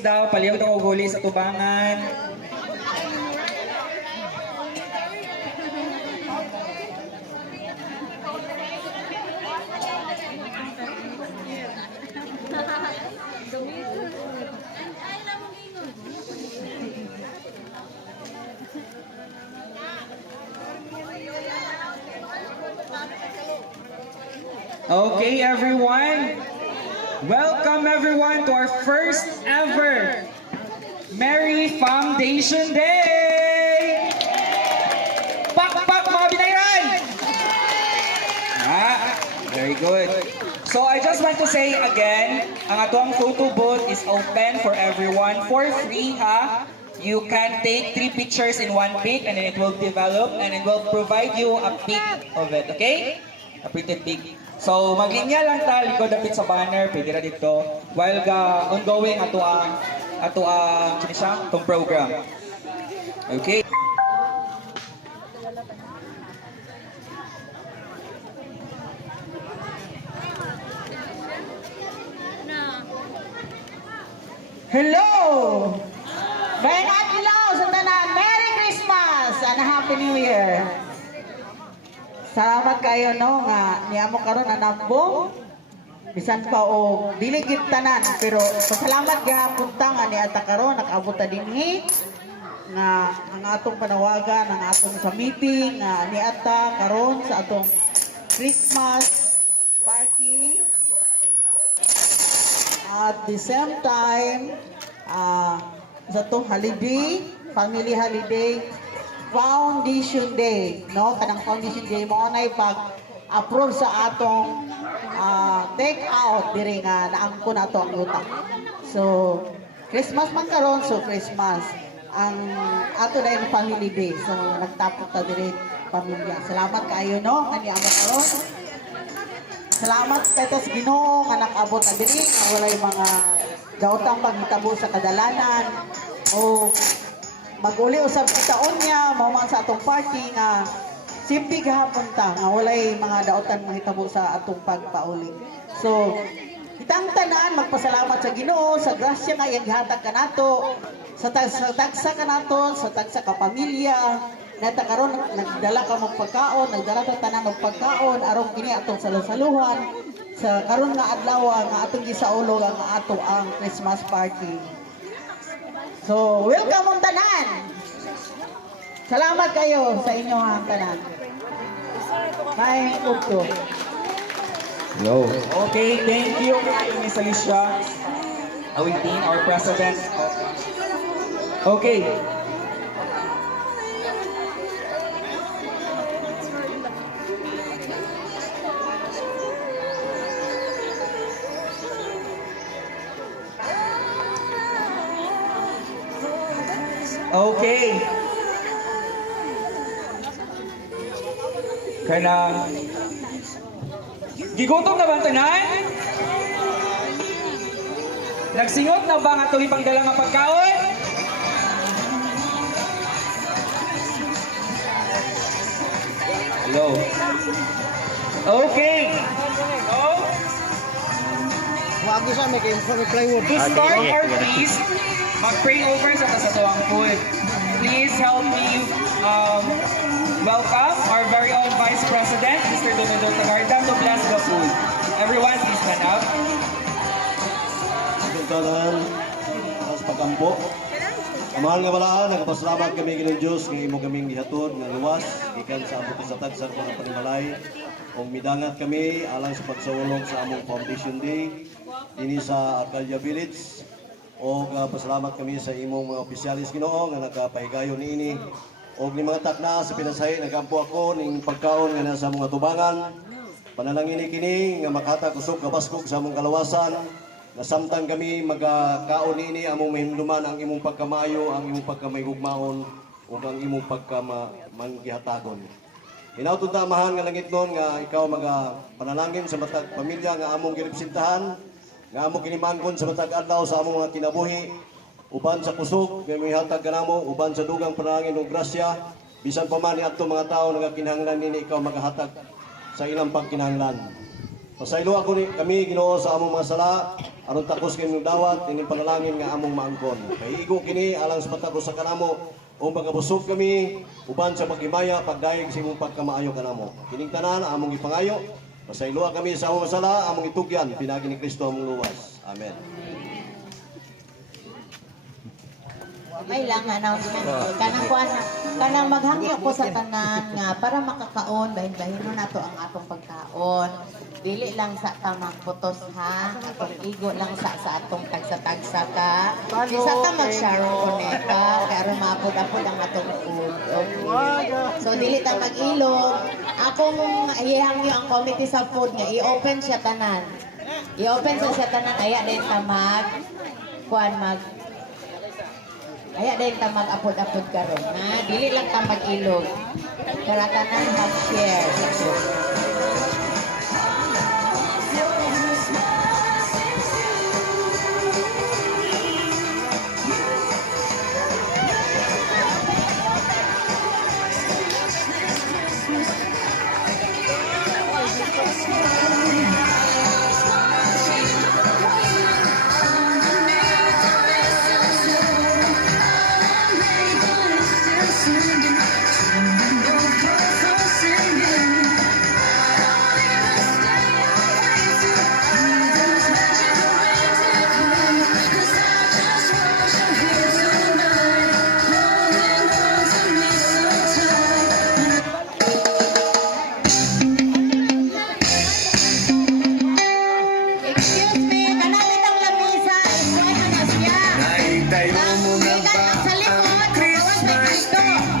daw, paliyaw daw og huli sa tubangan. Okay, everyone. Welcome everyone to our first ever Merry Foundation Day! Pak-pak mga binayan! Very good. So I just want to say again, ang atong photo booth is open for everyone for free, ha? You can take 3 pictures in one pic and then it will develop and it will provide you a pic of it, okay? A printed pic. So maglinya lang ta likod dapit sa banner, pwede ra dito while ongoing ato ang siya tong program. Okay. Hello! Bayang adlaw sa tanan. Merry Christmas and Happy New Year. Salamat kayo no nga niya mo karon anakbo. Bisan pa o dili gid tanan pero pasalamat gyapon ta nga niata karon nakaabot ta dinhi nga ang atong panawagan ang atong sa meeting nga niata karon sa atong Christmas party. At the same time, sa itong holiday, family holiday, Foundation Day, no? Kanang Foundation Day mo na pag-approve sa atong take out diri nga naangko na ato ang yuta. So, Christmas man karon, so Christmas ang ato na yung family day. So, nagtapos ta diri pamilya. Salamat kaayo no, ani amo karon. Salamat sa Ginoo nga nakabot na diri nga walay mga gautang paghitabo sa kadalanan o maguli usab taon niya mao man sa atong party nga simple gahapon ta nga walay mga daotan mahitabo sa atong pagpauli. So kitang tanan magpasalamat sa Ginoo sa grasya nga gihatag kanato sa tagsa kanato sa tagsa ka pamilya. Nata karon nagdala ka mong pagkaon, nagdala ta tanan og pagkaon aron kini atong salusaluhan sa karon nga adlaw nga atong gisaulog ang ato ang Christmas party. So, welcome ang tanan. Salamat kayo sa inyo ang tanan. May pugto. Hello. Okay, thank you Miss Alicia. Awaiting our president. Okay. Okay. Kana gigutom na ba ang tanan? Nagsingot na ba nga itong ipangdala nga pagkaon? Hello. Okay. To start our feast, mag-pray over sa kasatuang food. Please help me welcome our very own Vice President, Mr. Domingo Tagarda, to bless the food. Everyone, please stand up. Tanan, sa pagkampo. Amahan nga balaan, nagpasalamat kami ng Diyos, ng imo kaming gihatod, ng luwas, ikan sa abot sa tagsar mga panimalay. Kung midangat kami, alang sa pagsaulong sa among Foundation Day, ini sa Arcadia Village. O pasalamat kami sa imong mga opisyalis Ginoo nga nagapahigayon niini. O ni mga takna sa pinasay, nagampo ako ning pagkaon nga nasa mga tubangan. Panalangin kini nga makata kusog kabaskog sa among kalawasan. Nasamtang kami magkaon niini among mahimluman ang imong pagkamayo, ang imong pagkamaygugmaon ug ang imong pagkamangihatagon. Hinautod ta amahan nga langit nun nga ikaw panalangin sa matag pamilya nga among girepresentahan, nga among kinimangkon sa matag adlaw sa among mga kinabuhi, uban sa kusog nga mihatag kanamo, uban sa dugang panalangin ug grasya, bisan pa man niadto mga tawo nga kinahanglan nini ikaw magahatag sa ilang pagkinahanglan. Pasaylo ako kami Ginoo sa among mga sala, aron takos kini dawat ining panalangin nga among maangkon. Paigo kini alang sa patapos sa kanamo o magabusog kami uban sa paghimaya pagdayeg sa imong pagkamaayo kanamo. Kining tanan among ipangayo. Pasayloa kami sa among sala among itugyan pinagi ni Kristo among luwas. Amen. May lang announcement. Kanang maghangyo ko sa tanan nga para makakaon bahin-bahin mo nato ang atong pagkaon. Dili lang sa tamang putos ha. Atong igo lang sa atong tagsa-tagsa ka. Isa ta mag-sharon koneka kaya mapod-apod ang atong food. Okay. So dili ta mag-ilog. Akong ihangyo ang committee sa food nga i-open siya tanan. I-open siya tanan aya din ta Aya din ta mag-apod-apod karon na dili lang ta mag-ilog. Kaya tanan mag-share. Excuse me, kanapit ang lamisa. Isuay mo na siya. Tayo mo na ba ang Christmas?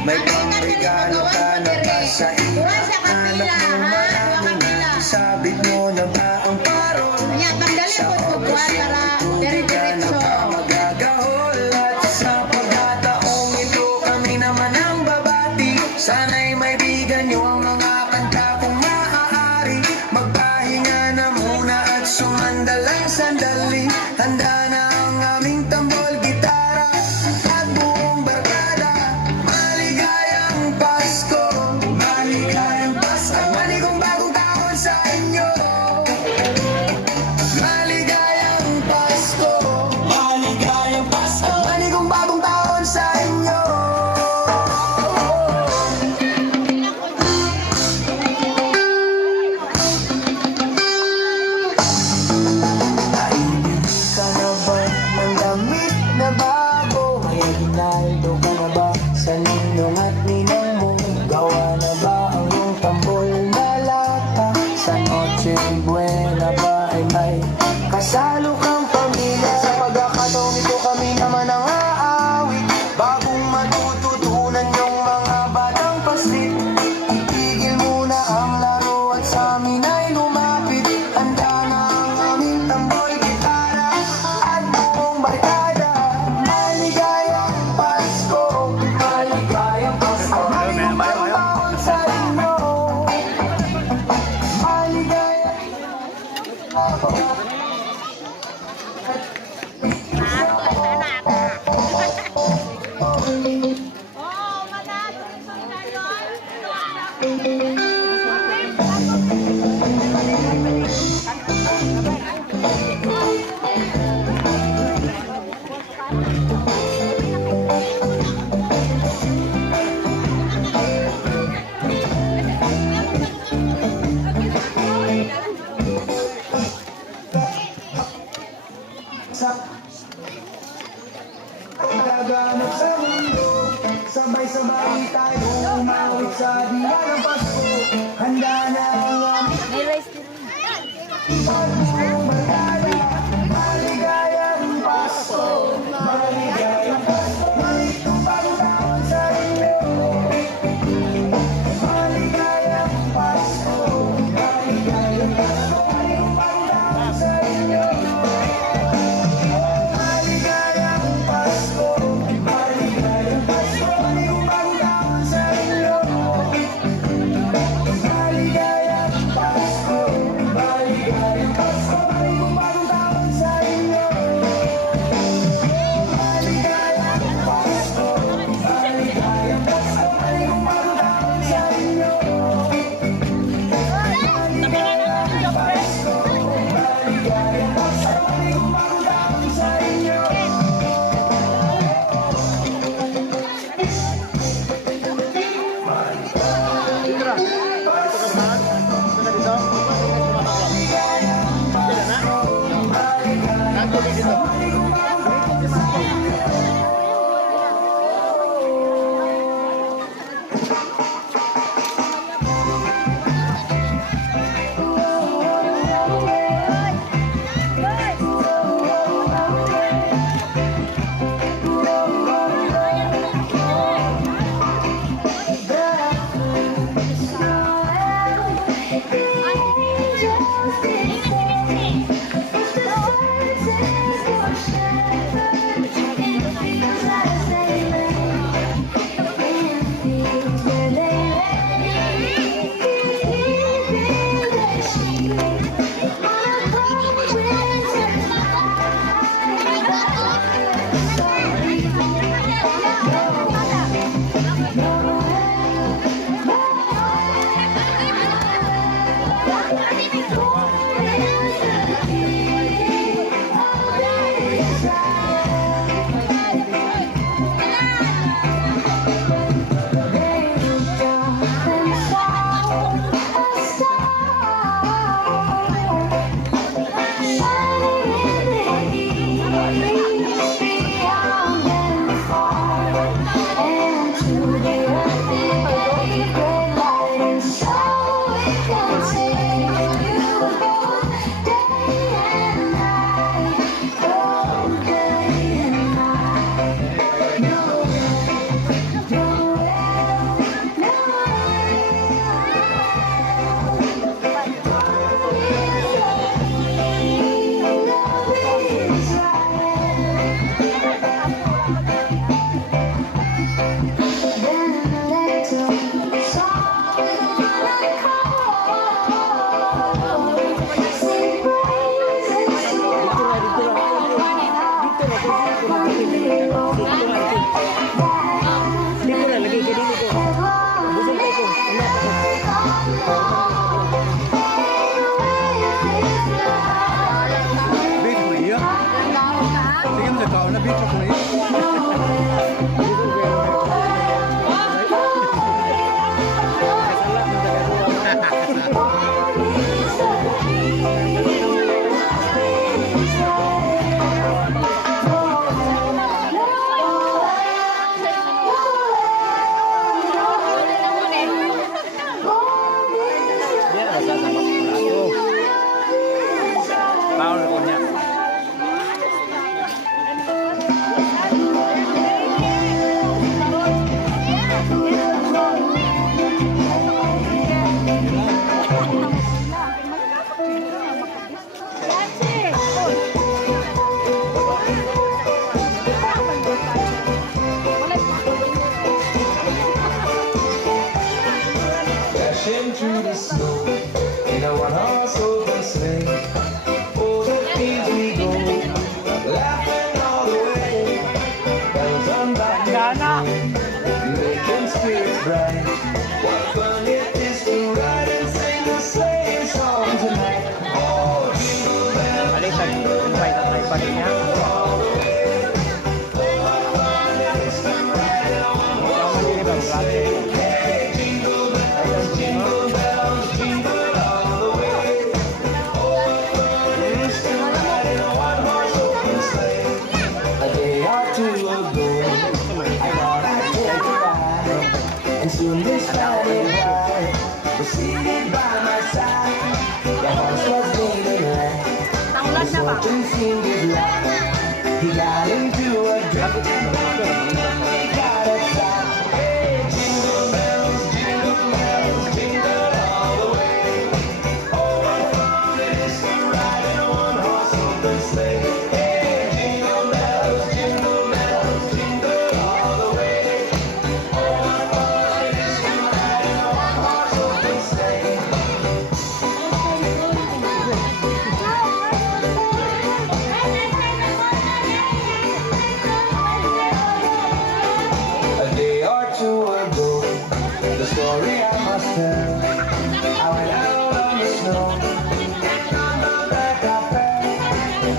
May pangregalo ka na ba sa iyo? Anak mo marami na sabit mo na ba ang parol? Kanya, tanggalin mo sa buwan para dire-diretso. Magagahol at sa pagkataong ito kami naman ang babati. Sana'y may bigan niyo ang mga kanta kung maaari. Magpahinga na muna at sumandalang sandali. Handa na ang aming tambol, gitara at buong barkada. Maligayang Pasko, maligayang Pasko. Manigong bagong taon sa inyo. Maligayang Pasko, maligayang Pasko. Manigong bagong taon sa inyo. Naibig ka na ba ng damit na bago? May ginaldo ka na ba sa ninong at ninang mo? Gawa na ba ang iyong tambol na lata? Sa Noche Buena ba ay may kasalo kang pamilya? Sa pagkakataong ito kami naman ang aawit. Bagong matututunan yung mga batang paslit. Itigil muna ang laro at sa amin ay lumapit. Handa na ang aming tambol, gitara at buong barkada. Maligayang Pasko, maligayang Pasko. Maligayang taon sa inyo. Maligayang Gaganap sa mundo, sabay-sabay tayo umawit sa diwa ng Pasko. Handa na ang aming bagong barkada. Maligayang Pasko, maligayang Pasko. Maligayang bagong taon sa inyo. Maligayang Pasko, maligayang Pasko. Maligayang bagong taon sa inyo. Maligayang Pasko, maligayang Pasko. Maligayang bagong taon sa inyo. Maligayang Pasko. Dashing through the snow in a one-horse open sleigh. Oh, the fields we go, laughing all the way. Bells on back, making spirits bright. What fun it is to ride and sing the sleighing song tonight. Oh, jingle bells, jingle bells, all the way. Oh, what fun it is to ride in a one-horse open sleigh. Hey, jingle bells, jingle bells, jingle all the way. Oh, what fun it is to ride in a one-horse open sleigh. A day or two ago, I thought I'd take a ride, and soon this Friday bride was seated by my side. The horse was leaning right, his fortune seemed his life. He got into a drink, he got upside. Hey, jingle bells, jingle all the way. Oh, what fun it is to ride in a one-horse open sleigh. Hey, jingle bells, jingle all the way. Oh, what fun it is to ride in a one-horse open sleigh. A day or two ago, the story I must tell. I went out on the snow, and on the back I fell.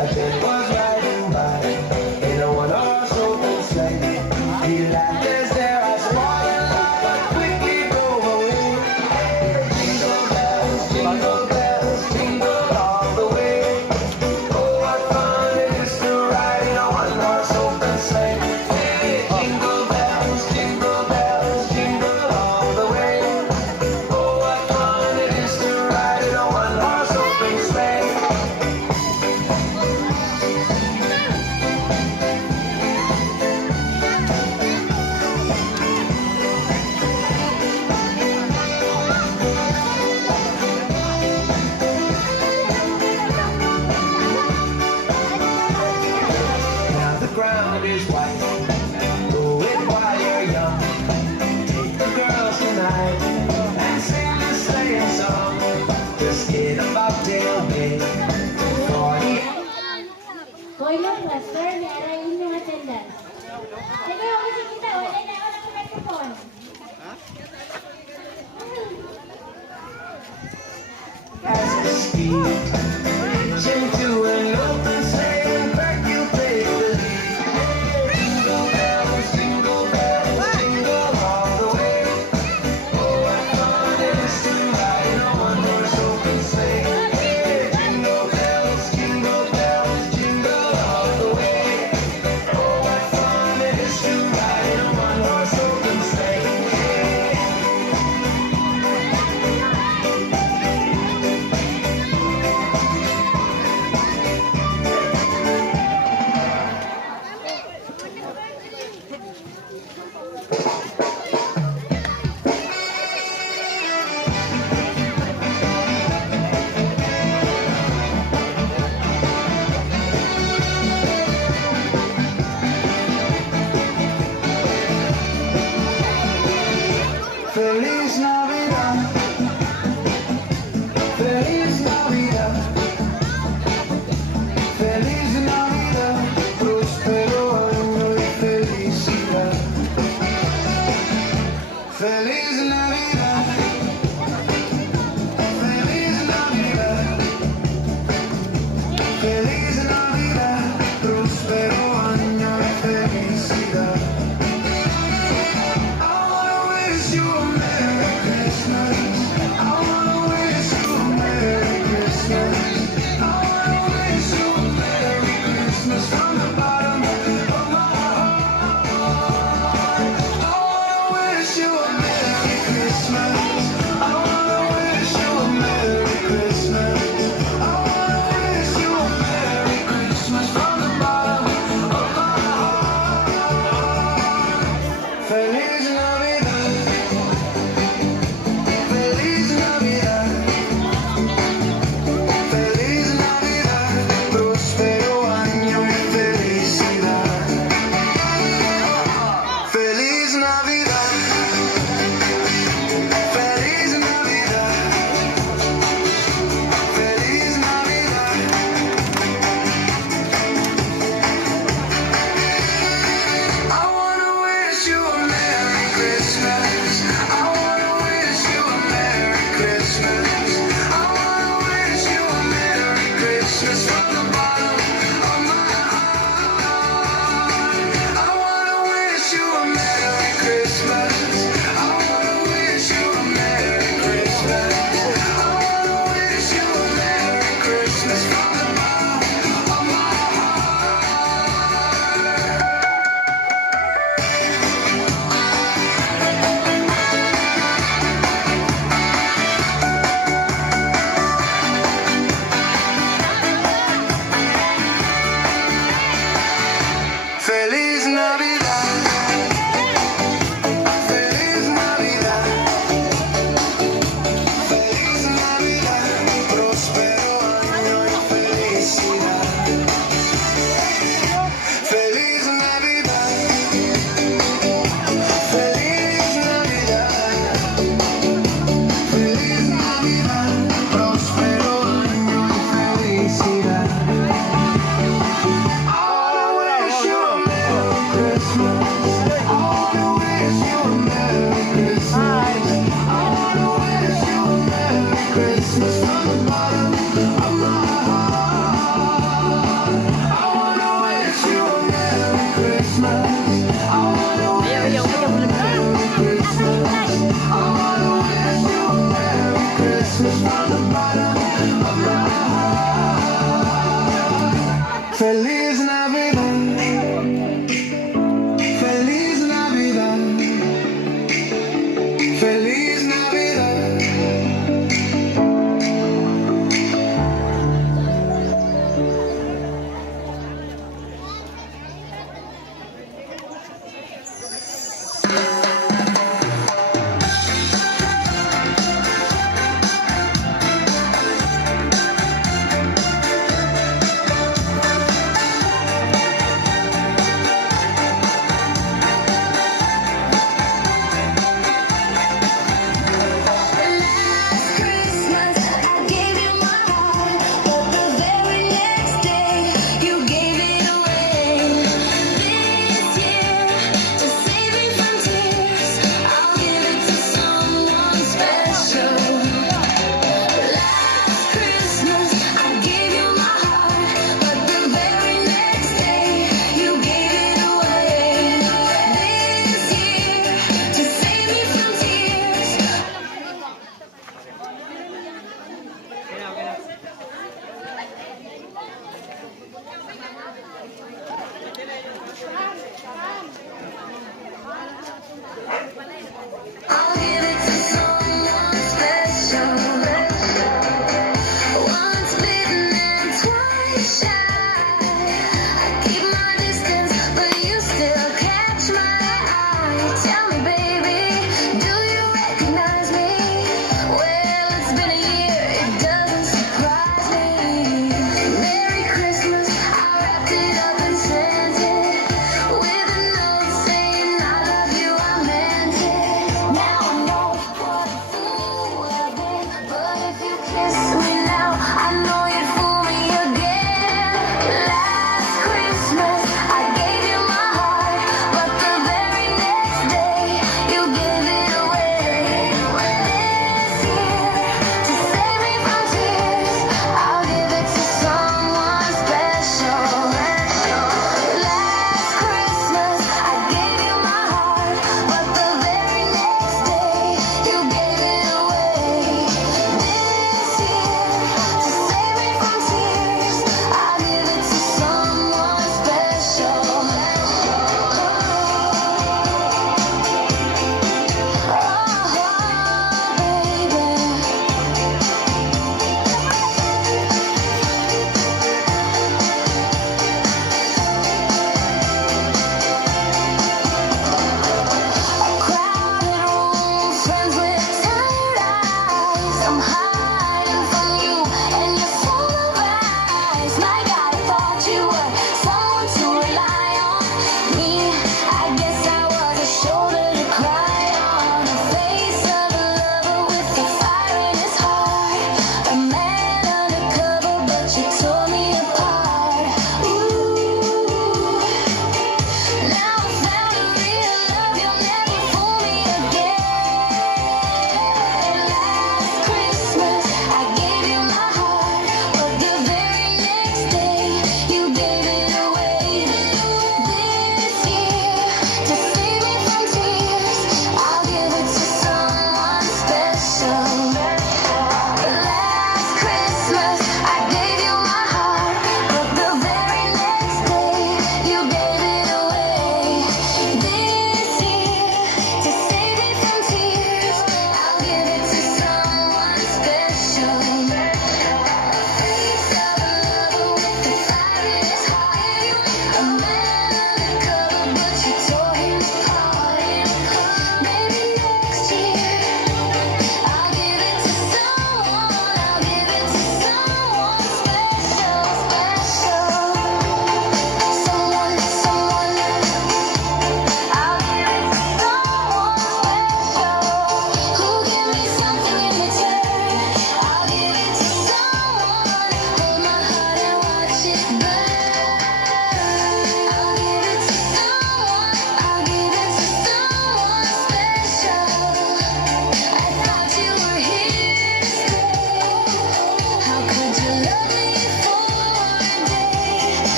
A kid was riding by in a one-horse open sleigh. He laughed as their eyes falling loud, but quickly drove away. Hey, jingle bells, jingle all the way. Oh, what fun it is to ride in a one-horse open sleigh. Hey, jingle bells, jingle all the way. Oh, what fun it is to ride in a one-horse open sleigh. Now the ground is white. Go it while you're young. Take the girls tonight and sing the sleighing song. Just get about Dale Bay. 40 Boiler cluster, meron inyong attendance. Sige, okay, sige kita. Wala na ako ng microphone. as the speed